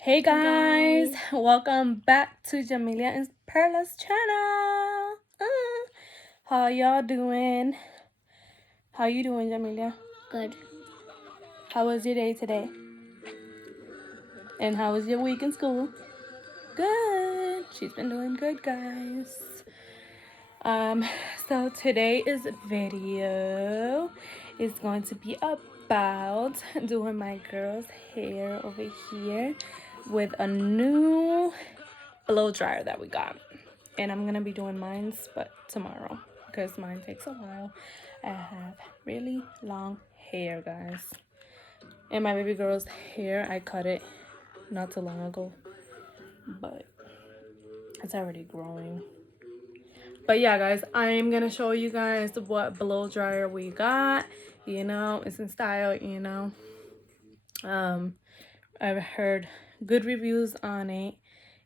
Hey guys, welcome back to Jamelia and Perla's channel. How y'all doing? How you doing, Jamelia? Good. How was your day today? And how was your week in school? Good. She's been doing good, guys. So today's video is going to be about doing my girl's hair over here with a new blow dryer that we got. And I'm gonna be doing mine's but tomorrow because mine takes a while. I have really long hair, guys. And my baby girl's hair, I cut it not too long ago, but it's already growing. But yeah, guys, I'm gonna show you guys what blow dryer we got. You know, it's in style, you know. I've heard good reviews on it,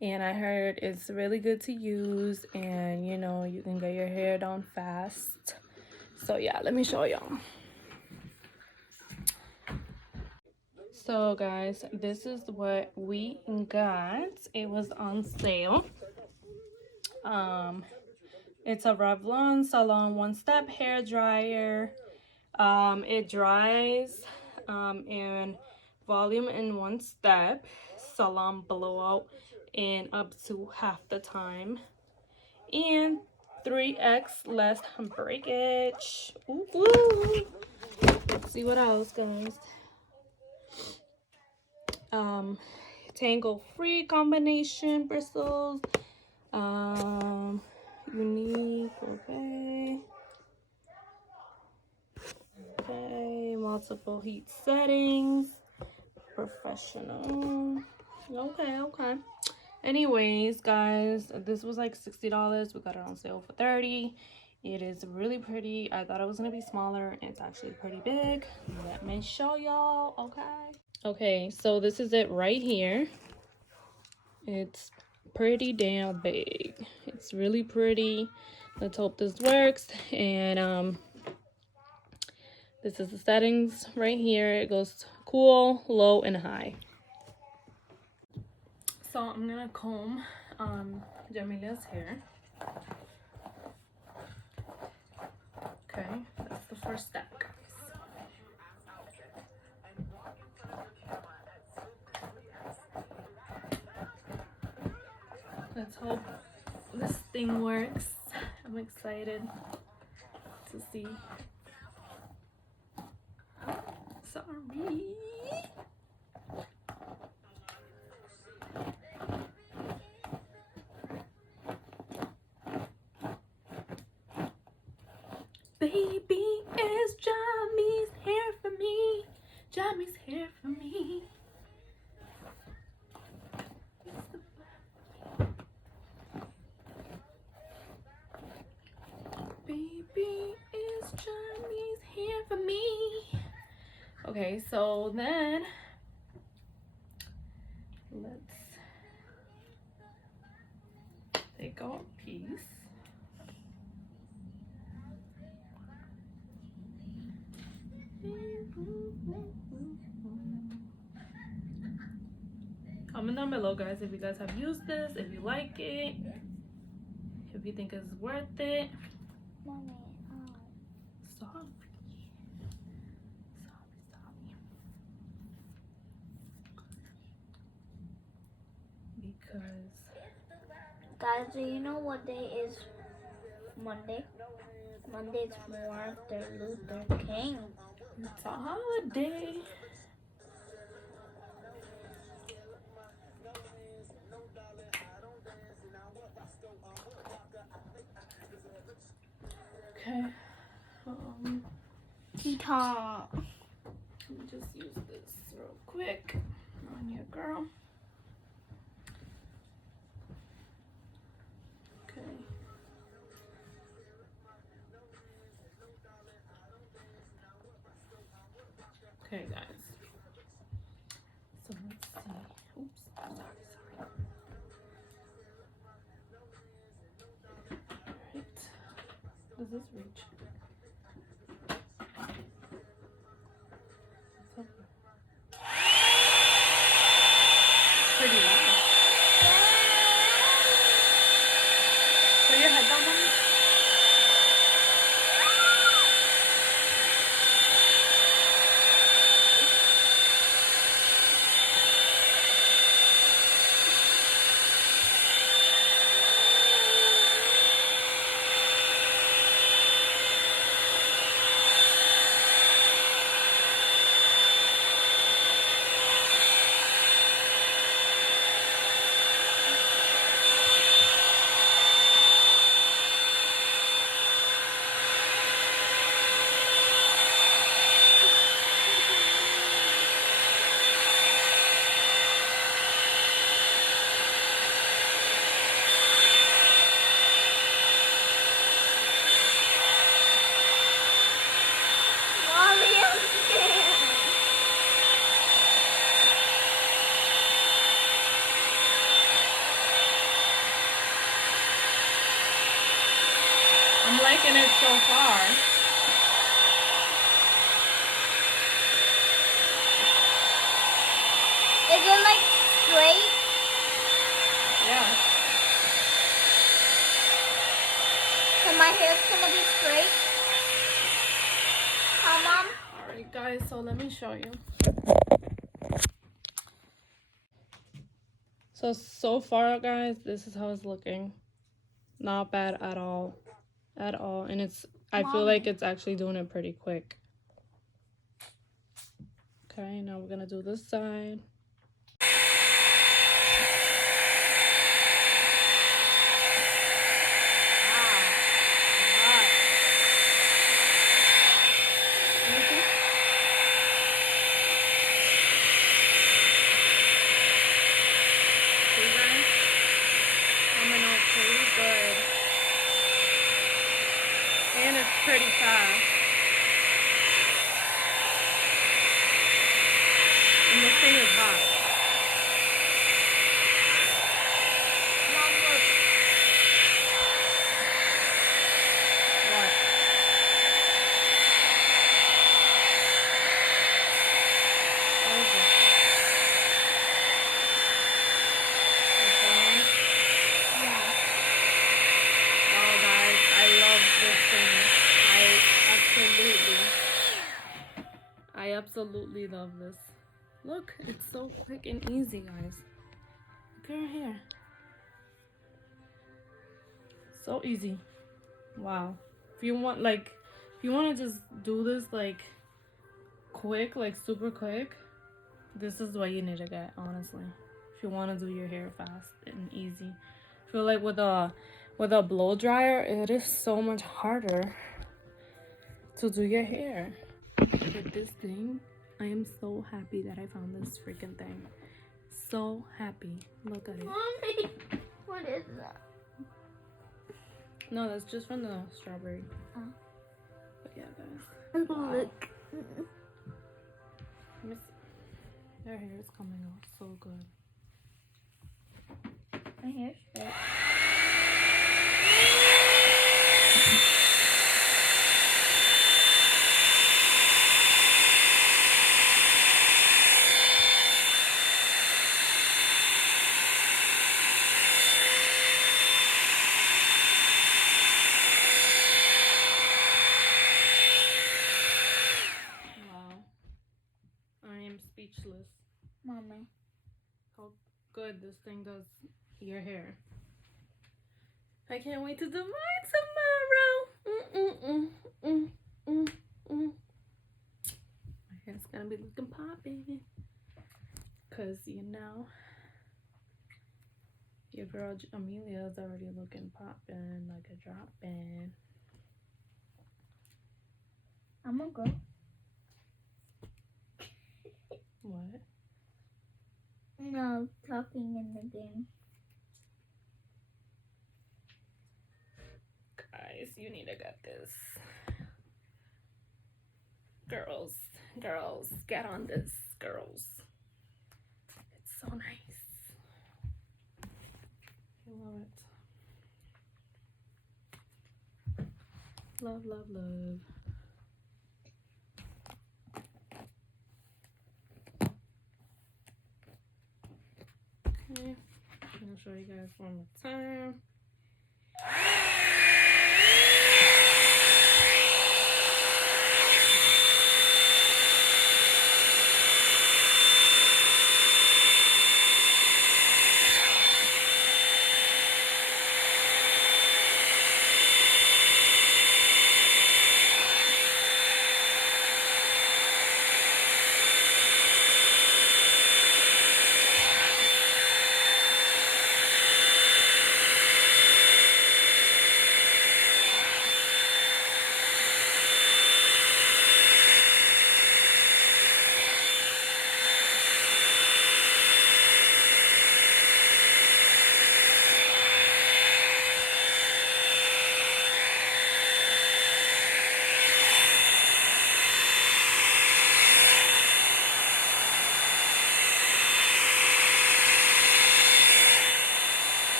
and I heard it's really good to use, and you know, you can get your hair done fast. So yeah, let me show y'all. So guys, this is what we got. It was on sale. It's a Revlon Salon one-step hair dryer. It dries in volume in one step, salon blowout in up to half the time, and 3x less breakage. Ooh. Let's see what else, guys. Tangle free combination bristles. Unique. Okay, multiple heat settings, professional. Okay. Anyways, guys, this was like $60. We got it on sale for $30. It is really pretty. I thought it was gonna be smaller. It's actually pretty big. Let me show y'all. Okay, so this is it right here. It's pretty damn big. It's really pretty. Let's hope this works. And this is the settings right here. It goes cool, low, and high. So I'm gonna comb Jamilia's hair. Okay, that's the first step, guys. Let's hope this thing works. I'm excited to see. Sorry. Baby, it's Jamie's hair for me. Jamie's hair for me. Baby, it's Jamie's hair for me. Okay, so then let's take out a piece. Comment down below, guys, if you guys have used this, if you like it, if you think it's worth it. Mommy, Sorry. Because guys, do you know what day is Monday? Monday's Martin Luther King. it's a holiday. Okay. Guitar. Let me just use this real quick on your girl. Okay. Okay, guys. So let's see. Oops. Sorry. Alright. Does this reach? liking it so far. Is it like straight? Yeah. So my hair's gonna be straight? Huh, Mom? Alright guys, so let me show you. So far guys, this is how it's looking. Not bad at all. At all. And I feel like it's actually doing it pretty quick. Okay, now we're gonna do this side. And it's pretty fast. And this thing is hot. Mom, look. What? What is it? Yeah. Wow, guys, I love this thing. I absolutely love this. Look, it's so quick and easy, guys. Look at her hair. So easy. Wow. If you want to just do this like quick, like super quick, this is what you need to get, honestly. If you want to do your hair fast and easy. I feel like with a blow dryer, it is so much harder to do your hair. With this thing, I am so happy that I found this freaking thing. So happy. Look at it. Mommy, what is that? No, that's just from the strawberry. Oh. But yeah, guys. Wow. Look. Let me see. Your hair is coming out so good. My hair's straight. Wow. I am speechless. Mommy. How good this thing does your hair. I can't wait to do mine tomorrow. My hair's gonna be looking popping. Cause you know, your girl Amelia's already looking popping like a drop-in. I'm gonna go. What? No, talking in the game. Guys, you need to get this. Girls, get on this, girls. It's so nice. I love it. Love, love, love. Okay, I'm gonna show you guys one more time.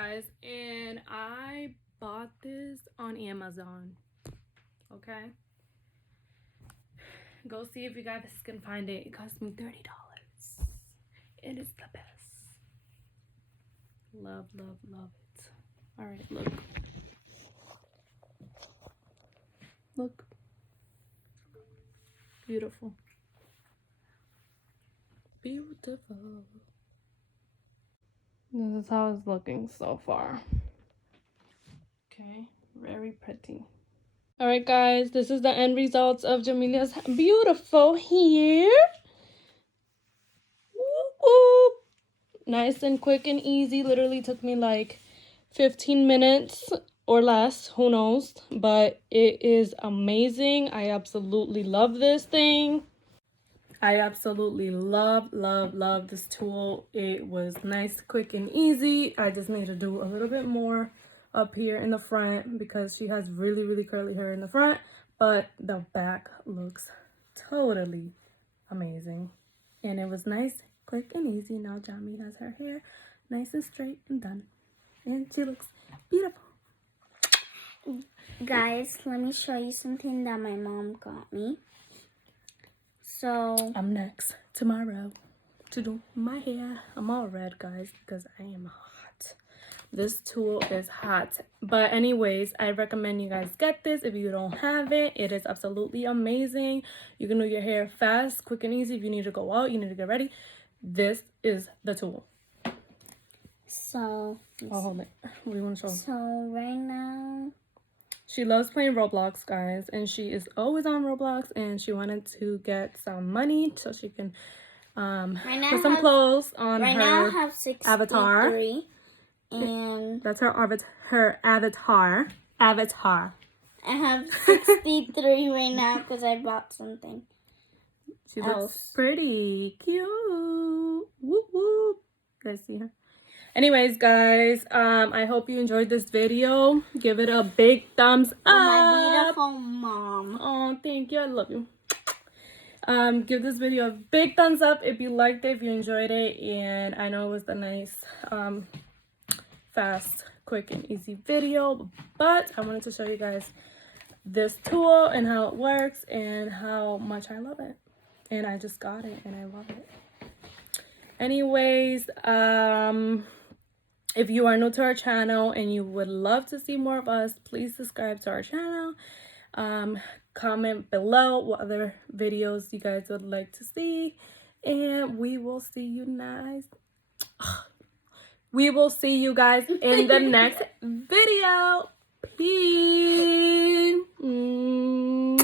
guys, and I bought this on Amazon. Okay, go see if you guys can find it. It cost me $30. It is the best. Love, love, love it. All right, look. Look. Beautiful. Beautiful. This is how it's looking so far. Okay, very pretty. All right, guys, this is the end results of Jamilia's beautiful hair. Whoop, whoop. Nice and quick and easy. Literally took me like 15 minutes or less, who knows, but it is amazing. I absolutely love this thing. I absolutely love this tool. It was nice, quick, and easy. I just need to do a little bit more up here in the front because she has really curly hair in the front, but the back looks totally amazing. And it was nice, quick, and easy. Now Jami has her hair nice and straight and done, and she looks beautiful. Guys, let me show you something that my mom got me. So I'm next tomorrow to do my hair. I'm all red, guys, because I am hot. This tool is hot. But anyways, I recommend you guys get this if you don't have it. It is absolutely amazing. You can do your hair fast, quick, and easy. If you need to go out, you need to get ready, this is the tool. So I'll hold it. What do you want to show? So right now, she loves playing Roblox, guys, and she is always on Roblox, and she wanted to get some money so she can put some clothes on right her now I have 63, avatar. And that's her avatar. I have 63 right now because I bought something. She looks pretty cute. Whoop whoop. You guys see her? Anyways, guys, I hope you enjoyed this video. Give it a big thumbs up. My beautiful mom. Oh, thank you. I love you. Give this video a big thumbs up if you liked it, if you enjoyed it. And I know it was a nice, fast, quick, and easy video. But I wanted to show you guys this tool and how it works and how much I love it. And I just got it and I love it. Anyways, if you are new to our channel and you would love to see more of us, please subscribe to our channel. Comment below what other videos you guys would like to see. And we will see you guys. We will see you guys in the next video. Peace. Mwah.